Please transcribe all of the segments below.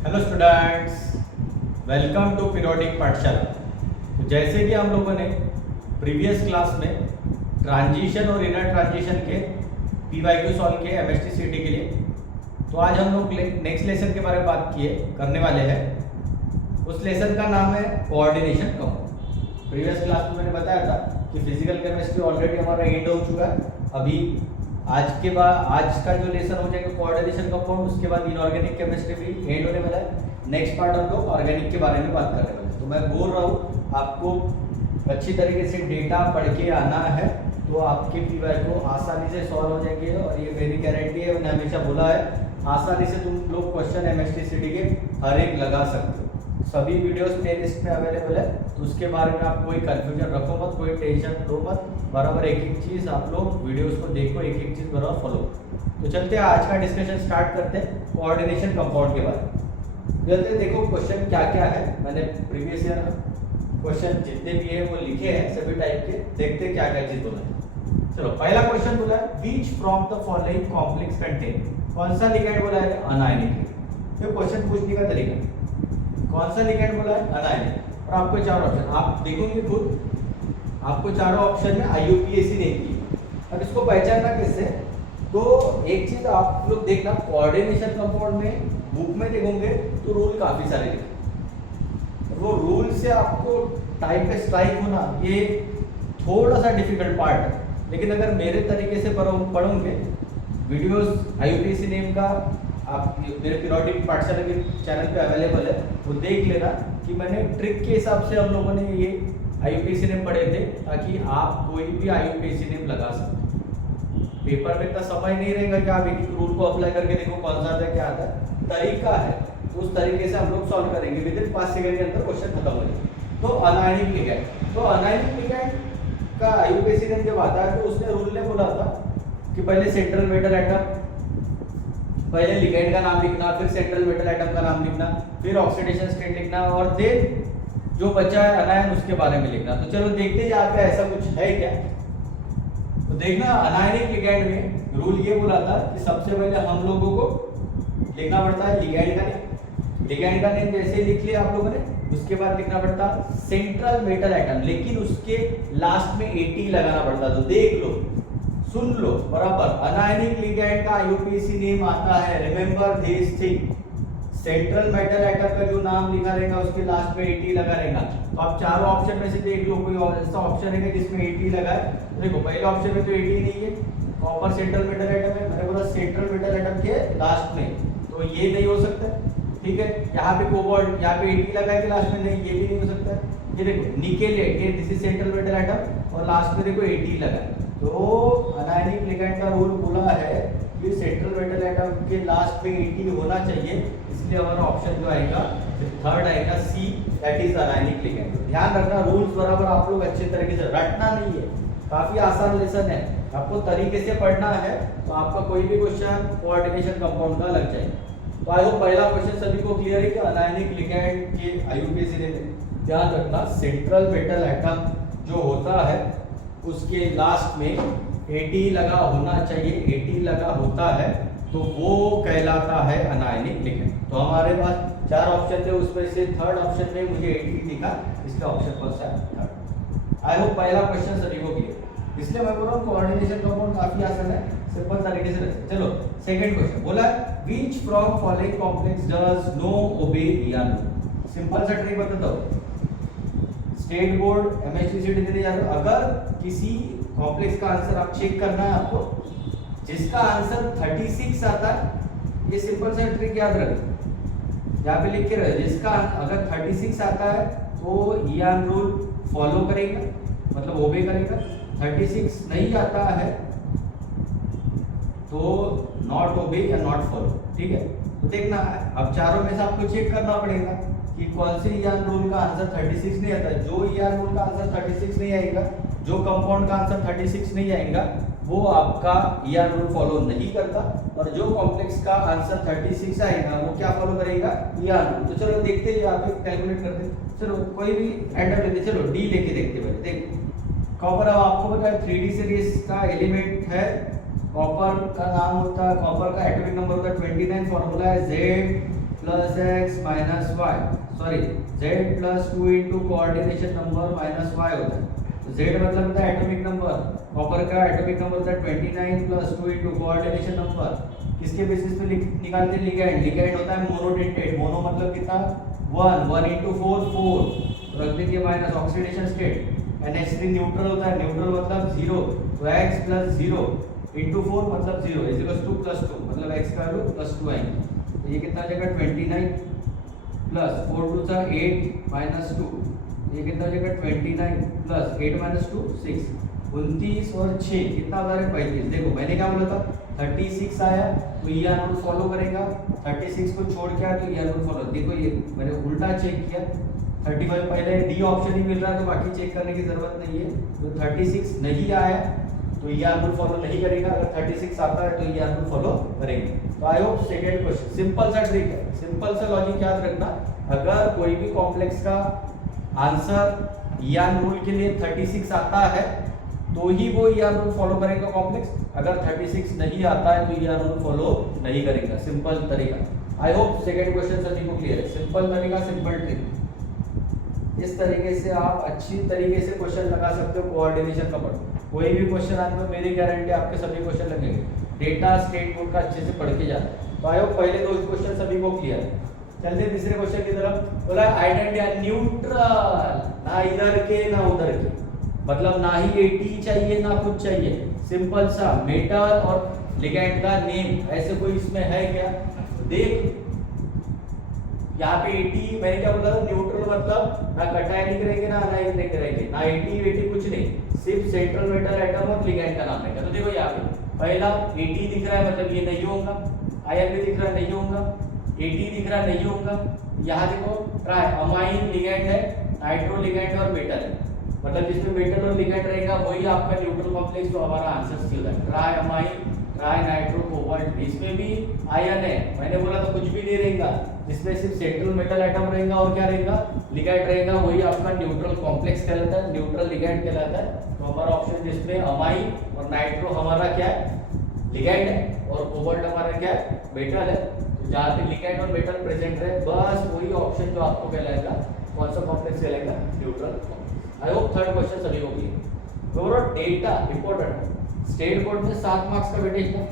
Hello students, welcome to periodic Pathshala. तो जैसे कि हम लोगों ने प्रीवियस क्लास में ट्रांजिशन और इनर ट्रांजिशन के पीवाईक्यू सॉल्व किए एमएसटी सीटी के लिए, तो आज हम लोग नेक्स्ट लेसन के बारे में बात करने वाले हैं। उस लेसन का नाम है कोऑर्डिनेशन कंपाउंड। प्रीवियस क्लास में मैंने बताया था कि फिजिकल केमिस्ट्री ऑलरेडी हमारा एंड हो चुका है। अभी आज का जो लेसन हो जाएगा कोऑर्डिनेशन कंपाउंड, उसके बाद इनऑर्गेनिक केमिस्ट्री भी एंड होने वाला है। नेक्स्ट पार्ट हम लोग ऑर्गेनिक के बारे में बात करने वाले हैं। तो मैं बोल रहा हूँ आपको अच्छी तरीके से डेटा पढ़ के आना है, तो आपके पीवाई को आसानी से सॉल्व हो जाएंगे। और ये मेरी गारंटी है, मैंने हमेशा बोला है, आसानी से तुम लोग क्वेश्चन एमएसटी सीटी के हर एक लगा सकते हो। सभी वीडियोस प्लेलिस्ट में अवेलेबल है, तो उसके बारे में आप कोई कंफ्यूजन रखो मत, कोई टेंशन लो मत। बराबर एक एक चीज़ आप लोग वीडियोस को देखो, एक एक चीज़ बराबर फॉलो। तो चलते हैं, आज का डिस्कशन स्टार्ट करते हैं कोऑर्डिनेशन कंपाउंड के बारे में। चलते देखो क्वेश्चन क्या क्या है। मैंने प्रीवियस ईयर क्वेश्चन जितने भी है वो लिखे हैं सभी टाइप के। देखते हैं क्या क्या चीज़ बोला है। चलो, पहला क्वेश्चन बोला है which from the following complex contain, कौन सा लिगैंड बोला है? अनायनिक। ये क्वेश्चन पूछने का तरीका, कौन सा लिगैंड बोला है? अनायनिक। और आपको चार ऑप्शन, आप देखोगे खुद, आपको चारों ऑप्शन में IUPAC नहीं की। अब इसको पहचानना कैसे? तो एक चीज आप लोग देखना, कोऑर्डिनेशन कंपाउंड में बुक में देखोगे तो रूल काफी सारे लिखे। वो रूल से आपको टाइप पे स्ट्राइक होना ये थोड़ा सा डिफिकल्ट पार्ट है। लेकिन अगर मेरे तरीके से पढ़ोगे वीडियोस, IUPAC नेम का आप मेरे पीरियोडिक पाठशाला के चैनल पे अवेलेबल है, वो देख लेना कि मैंने ट्रिक के हिसाब से हम लोगों ने ये IUPAC नेम पढ़े थे, ताकि आप कोई भी IUPAC नेम लगा सकते। पेपर में इतना समय नहीं रहेगा कि आप एक रूल को अप्लाई करके देखो कौन सा आता है क्या आता है। तरीका है, तो उस तरीके से हम लोग सॉल्व करेंगे। विद इन 5 सेकंड के अंदर क्वेश्चन खत्म हो जाएगा। तो अनायनिक लिगैंड, तो अनायनिक लिगैंड का IUPAC नेम जब आता है तो उसने रूल ने बोला था कि पहले सेंट्रल मेटल एटम, पहले लिगैंड का नाम लिखना, फिर सेंट्रल मेटल एटम का नाम लिखना, फिर ऑक्सीडेशन स्टेट लिखना, और देन जो बचा है अनायन उसके बारे में लिखना। तो चलो देखते हैं यहाँ पे ऐसा कुछ है क्या। तो देखना, अनायनिक लिगैंड में रूल ये बोला था कि सबसे पहले हम लोगों को लिखना पड़ता है लिगैंड का नेम। लिगैंड का नेम जैसे लिख लिया आप लोगों ने, उसके बाद लिखना पड़ता सेंट्रल मेटल एटम, लेकिन उसके लास्ट में AT लगाना पड़ता। तो देख लो, सुन लो बराबर, अनायनिक लिगैंड का IUPAC नेम आता है, remember this thing. Central metal atom का जो नाम लिखा रहेगा उसके लास्ट में AT लगा रहेगा। तो आप चारों ऑप्शन में से देख लो, कोई ऐसा ऑप्शन है जिसमें AT लगा है? तो देखो, पहले ऑप्शन में तो AT नहीं है, कॉपर सेंट्रल मेटल एटम है। मैंने बोला सेंट्रल मेटल एटम के लास्ट में, तो ये नहीं हो सकता, ठीक है। यहाँ पे कोबाल्ट, यहाँ पे AT लगा है कि लास्ट में? नहीं, ये भी नहीं हो सकता। ये देखो निकेलेट, ये this is central metal atom, और लास्ट में देखो AT लगा है। तो अनायनिक लिगैंड का रूल बोला है कि सेंट्रल मेटल एटम के लास्ट में AT होना चाहिए, इसलिए हमारा ऑप्शन जो आएगा थर्ड आएगा C, that is anionic ligand. ध्यान रखना, रूल्स बराबर आप लोग अच्छे तरीके से रटना नहीं है, काफी आसान लेसन है, आपको तरीके से पढ़ना है, तो आपका कोई भी क्वेश्चन कोऑर्डिनेशन कंपाउंड का लग जाएगा। तो आई होप पहला क्वेश्चन सभी को क्लियर है कि अनायनिक लिगैंड के IUPAC नेम। ध्यान रखना, सेंट्रल मेटल एटम जो होता है उसके लास्ट में AT लगा होना चाहिए, AT लगा होता है तो वो कहलाता है अनायनिक लिगैंड। तो हमारे पास चार ऑप्शन थे, उसमें से थर्ड ऑप्शन में मुझे AT दिखा, इसका ऑप्शन कौन सा है? थर्ड। आई होप पहला क्वेश्चन सभी को क्लियर। इसलिए मैं बोल रहा हूँ कोऑर्डिनेशन कंपाउंड काफी आसान है, सिंपल तरीके से रखते। चलो सेकंड क्वेश्चन बोला which from following complex does no obey EAN rule. Simple सा ट्रिक बताता हूँ, स्टेट बोर्ड MST सीटी देने जा रहे हो, अगर किसी कॉम्प्लेक्स का आंसर आप चेक करना है आपको, जिसका आंसर 36 आता है, ये सिंपल सा ट्रिक याद रखें, यहाँ पे लिख के रहे, जिसका अगर 36 आता है तो इयान रूल फॉलो करेगा, मतलब ओबे करेगा। 36 नहीं आता है तो नॉट ओबे या नॉट फॉलो, ठीक है। तो देखना, अब चारों में से आपको चेक करना पड़ेगा कि कौन से इयान रूल का आंसर 36 नहीं आता। जो इयान रूल का आंसर 36 नहीं आएगा, जो कंपाउंड का आंसर 36 नहीं आएगा, वो आपका इयान रूल फॉलो नहीं करता, और जो कॉम्प्लेक्स का आंसर 36 आएगा वो क्या फॉलो करेगा? Ian rule. तो चलो देखते हैं, यहाँ पे कैलकुलेट करते हैं। चलो कोई भी एटम लेते, चलो D लेके देखते पहले। देख कॉपर, अब आपको पता है 3D सीरीज का एलिमेंट है, कॉपर का नाम होता है, कॉपर का एटॉमिक नंबर होता है 29, फॉर्मूला है plus X minus Y, sorry Z plus 2 into coordination number minus Y होता है। तो जेड मतलब होता है एटॉमिक नंबर, कॉपर का एटॉमिक नंबर होता है 29 प्लस 2 इंटू कोऑर्डिनेशन नंबर, किसके बेसिस पे निकालते हैं लिगैंड, लिगैंड होता है मोनोडेंटेट, मोनो मतलब कितना 1, 1 इंटू 4 4 रख दीजिए minus oxidation state, NH3 neutral होता है, न्यूट्रल मतलब 0, तो x प्लस 0 इंटू 4 मतलब 0 इज इक्वल टू प्लस 2 मतलब x का वैल्यू प्लस 2 आएंगे। तो ये कितना आ जाएगा 29 प्लस 4 टू था 8 माइनस 2, ये कितना आ जाएगा 29 प्लस 8 माइनस 2 6, 29 और 6 कितना आ रहा है 35। देखो मैंने क्या बोला था 36 आया तो ये रूल फॉलो करेगा, 36 को छोड़ के आया तो ये रूल फॉलो, देखो ये मैंने उल्टा चेक किया, 35 पहले डी ऑप्शन ही मिल रहा है तो बाकी चेक करने की जरूरत नहीं है। तो 36 नहीं आया तो ये रूल फॉलो नहीं करेगा, अगर 36 आता है तो ये रूल फॉलो करेंगे। तो I hope second question simple सा ट्रिक है, सिंपल सा लॉजिक याद रखना, अगर कोई भी कॉम्प्लेक्स का आंसर यान रूल के लिए 36 आता है तो ही वो यान रूल फॉलो करेगा कॉम्प्लेक्स, अगर 36 नहीं आता है तो यान रूल फॉलो नहीं करेगा, सिंपल तरीका। आई होप सेकंड क्वेश्चन सभी को क्लियर है, सिंपल तरीका सिंपल ट्रिक, इस तरीके से आप अच्छी तरीके से क्वेश्चन लगा सकते हो कोऑर्डिनेशन का पढ़ो, कोई भी क्वेश्चन आने में मेरी गारंटी आपके सभी क्वेश्चन लगेंगे, डेटा स्टेट बोर्ड का अच्छे से पढ़ के जाना। तो आई होप पहले दो क्वेश्चन सभी को क्लियर है। चलते तीसरे क्वेश्चन की तरफ, बोला आइडेंटिटी न्यूट्रल, ना इधर के ना उधर के, मतलब ना ही एटी चाहिए ना कुछ चाहिए, सिंपल सा मेटल और लिगैंड का नेम, ऐसे कोई इसमें है क्या? देख यहाँ पे 80 मैंने क्या बोला था, न्यूट्रल मतलब ना कटाई लिख रहेंगे ना अनाइन लिख रहेंगे, ना 80 कुछ नहीं, सिर्फ सेंट्रल मेटल एटम और लिगैंड का नाम रहेगा। तो देखो यहाँ पे पहला 80 दिख रहा है मतलब ये नहीं होगा, आयन भी दिख रहा है नहीं होगा, 80 दिख रहा है नहीं होगा, यहाँ देखो ट्राई अमाइन लिगैंड है, नाइट्रो लिगैंड और मेटल है, मतलब जिसमें मेटल और लिगैंड रहेगा वही आपका न्यूट्रल कॉम्प्लेक्स, तो हमारा आंसर सी होगा try amine tri nitro cobalt. इसमें भी आयन है, मैंने बोला तो कुछ भी नहीं रहेगा, जिसमें सिर्फ सेंट्रल मेटल एटम रहेगा और क्या रहेगा लिगैंड रहेगा, वही आपका न्यूट्रल कॉम्प्लेक्स कहलाता है, न्यूट्रल लिगैंड कहलाता है। तो हमारा ऑप्शन जिसमें अमाइन और नाइट्रो हमारा क्या है लिगैंड है और कोबाल्ट हमारा क्या है मेटल है, तो जहाँ पे लिगैंड और मेटल प्रेजेंट रहे बस वही ऑप्शन जो आपको कहलाएगा कौन सा कॉम्प्लेक्स कहलाएगा neutral complex. I hope third question सभी हो गए। Overall data important, state board में 7 मार्क्स का वेटेज था,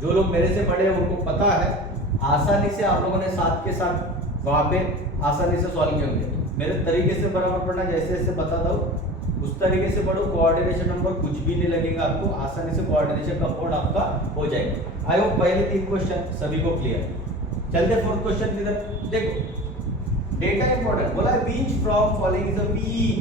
जो लोग मेरे से पढ़े हैं उनको पता है, आसानी से आप लोगों ने साथ के साथ वहां पे आसानी से सॉल्व किए होंगे। मेरे तरीके से बराबर पढ़ना, जैसे जैसे बताता हूँ उस तरीके से पढ़ो, कोऑर्डिनेशन नंबर कुछ भी नहीं लगेगा आपको, आसानी से कोऑर्डिनेशन कंपाउंड आपका हो जाएगा। आई होप पहले 3 क्वेश्चन सभी को क्लियर। चलते फोर्थ क्वेश्चन की तरफ। देखो डेटा इंपॉर्टेंट, बोला which from following is a weak,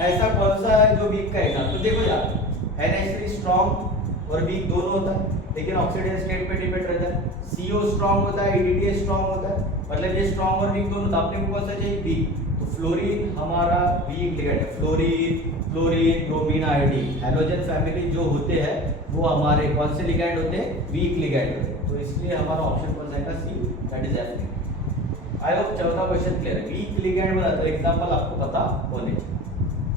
ऐसा कौन सा है जो वीक का एग्जांपल। तो देखो यार NH3 स्ट्रॉन्ग और वीक दोनों होता है, लेकिन ऑक्सीडेशन स्टेट पे डिपेंड रहता है। CO स्ट्रॉन्ग होता है, EDTA स्ट्रॉन्ग होता है, मतलब ये स्ट्रॉन्ग और वीक दोनों, तो अपने को कौन सा चाहिए वीक, तो फ्लोरीन हमारा वीक लिगैंड है, fluorine fluorine bromine iodine halogen family जो होते हैं वो हमारे कौन से लिगैंड होते हैं वीक लिगैंड होते हैं, तो इसलिए हमारा ऑप्शन कौन सा आएगा C, that is F। I hope चौथा क्वेश्चन क्लियर है, वीक लिगैंड में तो एग्जांपल आपको पता होने चाहिए।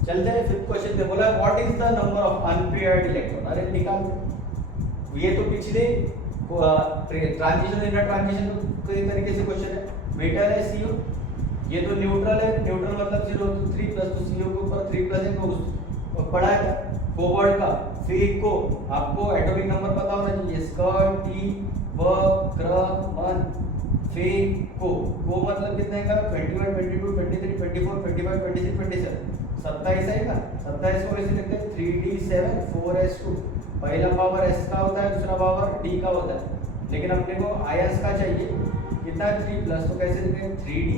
चलते हैं फिफ्थ क्वेश्चन पे, बोला what is the number of unpaired electron, अरे निकाल दो, ये तो पिछले ट्रांजिशन इनर ट्रांजिशन के तरीके से क्वेश्चन है। मेटल है CO, ये तो न्यूट्रल है, न्यूट्रल मतलब 0 तो 3 प्लस, तो CO के ऊपर 3 प्लस है तो पढ़ा है कोबाल्ट का, फिर को आपको एटॉमिक नंबर पता होना चाहिए, स्कर्ट टी वक्रमन फेको को मतलब कितने का 21 22 23 24 25 26 27 27 आएगा, 27 को ऐसे लिखते हैं 3d7 4s2, पहला पावर s का होता है, दूसरा पावर d का होता है, लेकिन अपने को is का चाहिए कितना 3 प्लस, तो कैसे लिखते हैं 3d,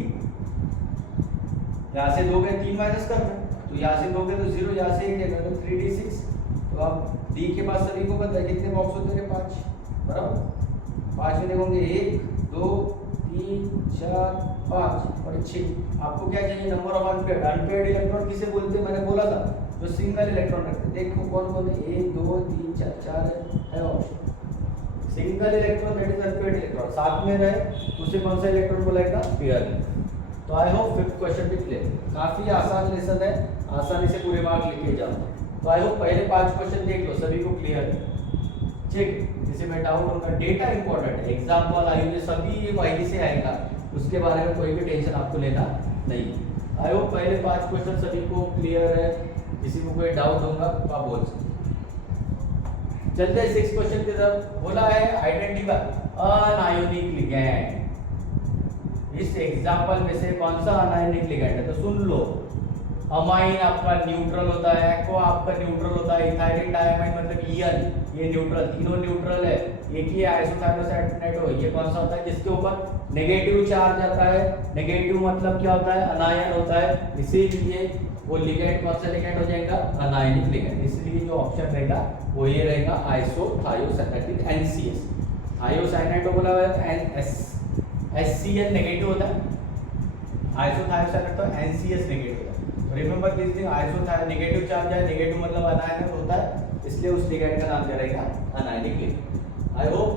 यहाँ से 2 गए 3 माइनस कर रहे, तो यहाँ से 2 गए तो 0, यहाँ से 1 गए तो 3d6, तो अब d के पास सभी को पता है कितने बॉक्स होते हैं 5, बराबर 5 में देखोगे 1 2 3 4 5 और 6। आपको क्या चाहिए number of unpaired, unpaired electron किसे बोलते हैं, मैंने बोला था जो सिंगल इलेक्ट्रॉन रखते हैं, देखो कौन कौन है 1 2 3 4 4 है option, single electron that is unpaired electron, साथ में रहे उसे कौन सा इलेक्ट्रॉन बोलेगा पेयर। तो आई होप फिफ्थ क्वेश्चन भी क्लियर, काफी आसान लेसन है, आसानी से पूरे मार्क लिखे जाओ। तो आई होप पहले 5 क्वेश्चन देख लो सभी को क्लियर है। ठीक, इसी में डाउट होगा। डेटा इंपॉर्टेंट है, एग्जाम्पल आएंगे सभी वही से आएगा, उसके बारे में कोई भी टेंशन आपको लेना नहीं। आई होप पहले 5 क्वेश्चन सभी को क्लियर है, किसी को कोई डाउट होगा तो आप बोल सकते। चलते हैं 6 क्वेश्चन की तरफ। बोला है आइडेंटिफाई अनआयोनिक लिगैंड। इस एग्जांपल में से कौन सा अनआयोनिक लिगैंड है? तो सुन लो, अमाइन आपका न्यूट्रल होता है, एक्वा आपका न्यूट्रल होता है, इथाइलिन डायमाइन मतलब ईएन ये न्यूट्रल, तीनों न्यूट्रल है। एक ही आइसोथायोसाइनेटो, ये कौन सा होता है जिसके ऊपर नेगेटिव चार्ज आता है। नेगेटिव मतलब क्या होता है? अनायन होता है, इसीलिए वो लिगैंड कौन सा लिगैंड हो जाएगा? Anionic ligand. इसलिए जो ऑप्शन रहेगा वो ये रहेगा आइसोथायोसाइनेट NCS। थायोसाइनेटो बोला हुआ है HCl नेगेटिव होता है, आइसोथायोसाइनेट तो NCS नेगेटिव होता है। Remember this thing, isothio negative charge है, नेगेटिव मतलब अनायनिक होता है, इसलिए उस लिगैंड का नाम क्या रहेगा? Anionic ligand. I hope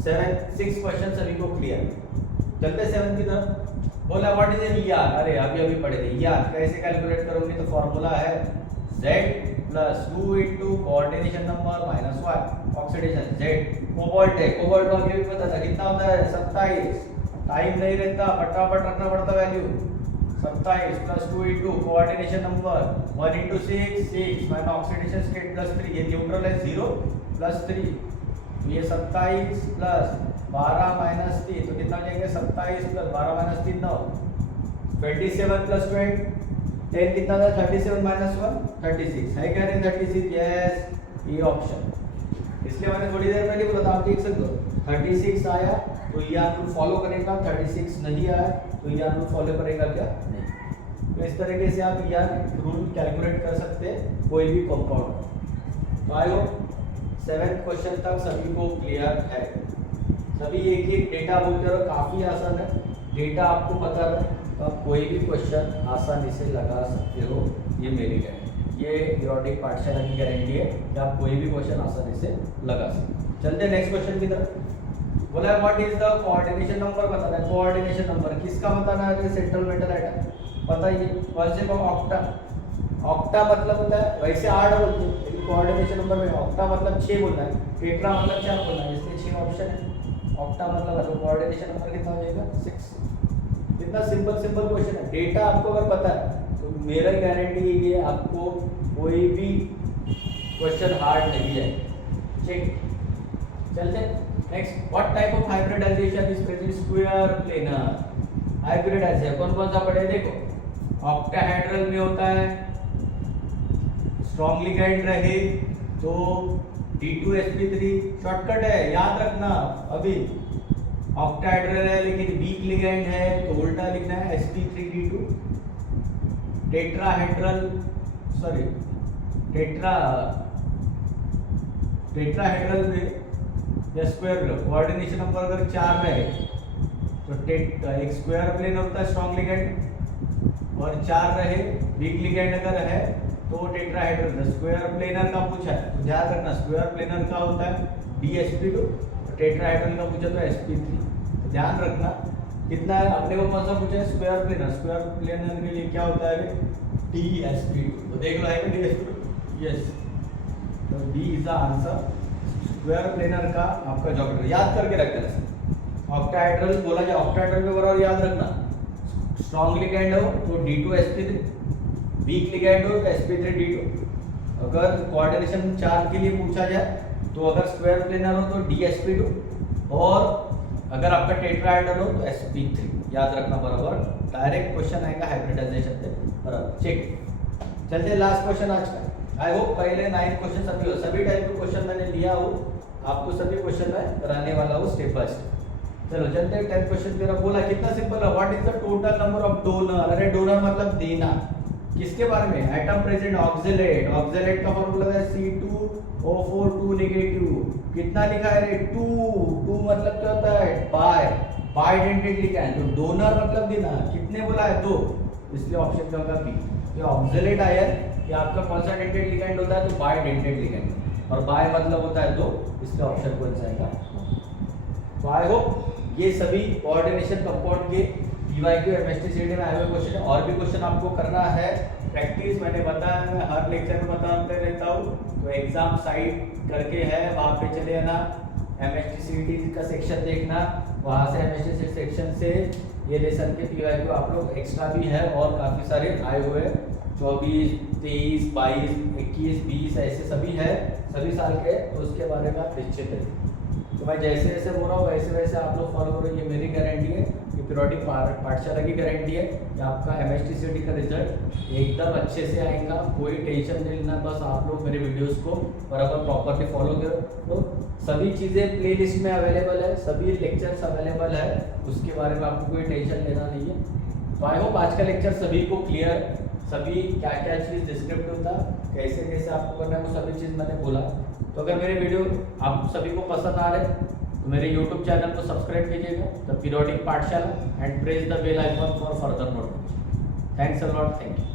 6 question सभी को क्लियर। चलते 7 की तरफ। बोला व्हाट इज एन ईआर? अरे अभी पढ़े थे। ईआर कैसे कैलकुलेट करोगे? तो फॉर्मूला है Z + 2 * coordination number - 1 oxidation Z। Cobalt है, कोबाल्ट का भी पता था कितना होता है? 27। टाइम नहीं रहता, फटाफट रखना पड़ता value. 27 + 2 * coordination number 1 * 6 minus oxidation state +3, ये न्यूट्रल है 0 + 3, तो ये 27 + 12 - 3 तो कितना हो जाएगा? 27 + 12 - 3 9। 27 + 10 कितना था? 37 - 1 36 है क्या? नहीं 36, यस ये ऑप्शन। इसलिए मैंने थोड़ी देर पहले बोला था, आप देख सकते हो 36 आया तो ईआर रूल फॉलो करेगा, 36 नहीं आया तो ईआर रूल फॉलो करेगा क्या? नहीं। तो इस तरीके से आप ईआर रूल कैलकुलेट कर सकते हैं कोई भी कंपाउंड। तो आई होप 7 क्वेश्चन तक सभी को क्लियर है। सभी एक डेटा बोलते रहो, काफ़ी आसान है, डेटा आपको पता है तो आप कोई भी क्वेश्चन आसानी से लगा सकते हो। ये मेरी गारंटी, ये पीरियोडिक पाठशाला की गारंटी है कि आप कोई भी क्वेश्चन आसानी से लगा सकते हो। चलते हैं नेक्स्ट क्वेश्चन की तरफ। बोला what is the coordination number बताना है। कोऑर्डिनेशन नंबर किसका बताना है? सेंट्रल मेटल एटम पता ही है, कौन से को? ऑक्टा। ऑक्टा मतलब होता है, वैसे 8 बोलते हैं लेकिन कोऑर्डिनेशन नंबर में ऑक्टा मतलब 6 बोलना है, टेट्रा मतलब 4 बोलना है, इसलिए 6 ऑप्शन है। ऑक्टा मतलब कोऑर्डिनेशन नंबर कितना हो जाएगा? 6। कितना सिंपल क्वेश्चन है। डेटा आपको अगर पता है तो मेरा गारंटी है कि आपको कोई भी क्वेश्चन हार्ड नहीं है। ठीक, चलते next. What type of hybridisation is present? Square planar hybridisation कौन सा पढ़े? देखो ऑक्टाहेड्रल में होता है, स्ट्रॉन्ग लिगैंड रहे तो D2sp3 शॉर्टकट है, याद रखना। अभी ऑक्टाहेड्रल है लेकिन वीक लिगैंड है तो उल्टा लिखना है sp3d2। टेट्राहेड्रल सॉरी टेट्राहेड्रल में या स्क्वायर कोऑर्डिनेशन नंबर अगर 4 रहे तो एक स्क्वायर प्लेन होता है स्ट्रॉन्ग लिगैंड, और 4 रहे वीक लिगैंड अगर है तो टेट्राहेड्रल। स्क्वायर प्लेनर का पूछा है तो ध्यान रखना, स्क्वायर प्लेनर का होता है DsP2, टेट्राहेड्रल का पूछा तो sp3, तो ध्यान रखना कितना है। अपने को कौन सा पूछा है? Square planar. स्क्वायर प्लेनर के लिए क्या होता है? DsP2। तो देख लो है कि DsP2? यस, तो D is the answer. Square planar का आपका ज्योमेट्री याद करके रख देना। ऑक्टाहेड्रल बोला जाए, ऑक्टाहेड्रल में बराबर याद रखना, स्ट्रॉन्ग लिगैंड हो तो D2sp3, वीक लिगैंड हो तो sp3d2। अगर कोऑर्डिनेशन 4 के लिए पूछा जाए तो अगर स्क्वायर प्लेनर हो तो DsP2, और अगर आपका टेट्राहेड्रल हो तो sp3। याद रखना बराबर, डायरेक्ट क्वेश्चन आएगा हाइब्रिडाइजेशन से बराबर। चेक, चलते लास्ट क्वेश्चन आज का। आई होप पहले 9 क्वेश्चन सभी टाइप के क्वेश्चन मैंने लिया हो, आपको सभी क्वेश्चन मैं कराने वाला हूँ स्टेप बाय स्टेप। चलो चलते हैं 10 क्वेश्चन की तरफ। बोला कितना सिंपल है, what is the total number of donor? अरे डोनर मतलब देना, किसके बारे में? Atom present oxalate. ऑक्सलेट का फॉर्मूला है C2O4 2 नेगेटिव। कितना लिखा है रे? 2 मतलब क्या होता है? बाइडेंटेड लिखा है, तो डोनर मतलब देना। कितने बोला है? 2, इसलिए ऑप्शन क्या होगा? बी। ये ऑक्सलेट आयन कि आपका कौन सा डेंटेड लिगैंड होता है? तो बाइडेंटेड लिगैंड, और बाय मतलब होता है 2, इसलिए ऑप्शन कौन सा आएगा? तो आई होप ये सभी कोऑर्डिनेशन कंपाउंड के PYQ MST में आए हुए क्वेश्चन है। और भी क्वेश्चन आपको करना है प्रैक्टिस मैंने बताया, मैं हर लेक्चर में बताते रहता हूँ। तो एग्जाम साइट करके है, वहाँ पे चले आना, MSTCT का सेक्शन देखना, वहाँ से MSTCT सेक्शन से ये लेसन के PYQ आप लोग एक्स्ट्रा भी है और काफ़ी सारे आए हुए 24, 23, 22, 21, 20 ऐसे सभी है, सभी साल के, तो उसके बारे में आप निश्चित है। तो मैं जैसे जैसे बोल रहा हूँ वैसे वैसे आप लोग फॉलो करो, ये मेरी गारंटी है, ये पीरियोडिक पाठशाला की गारंटी है कि आपका MSTCT का रिजल्ट एकदम अच्छे से आएगा, कोई टेंशन नहीं लेना। बस आप लोग मेरे वीडियोस को बराबर प्रॉपरली फॉलो करो। तो सभी चीज़ें प्लेलिस्ट में अवेलेबल है, सभी लेक्चर्स अवेलेबल है, उसके बारे में आपको कोई टेंशन लेना नहीं है। तो आई होप आज का लेक्चर सभी को क्लियर, सभी क्या क्या चीज़ डिस्क्रिप्टिव था, कैसे कैसे आपको करना है, वो सभी चीज़ मैंने बोला। तो अगर मेरे वीडियो आप सभी को पसंद आ रहे तो मेरे YouTube चैनल को सब्सक्राइब कीजिएगा, the periodic Pathshala, and press the bell icon for further notification. Thanks a lot, thank you.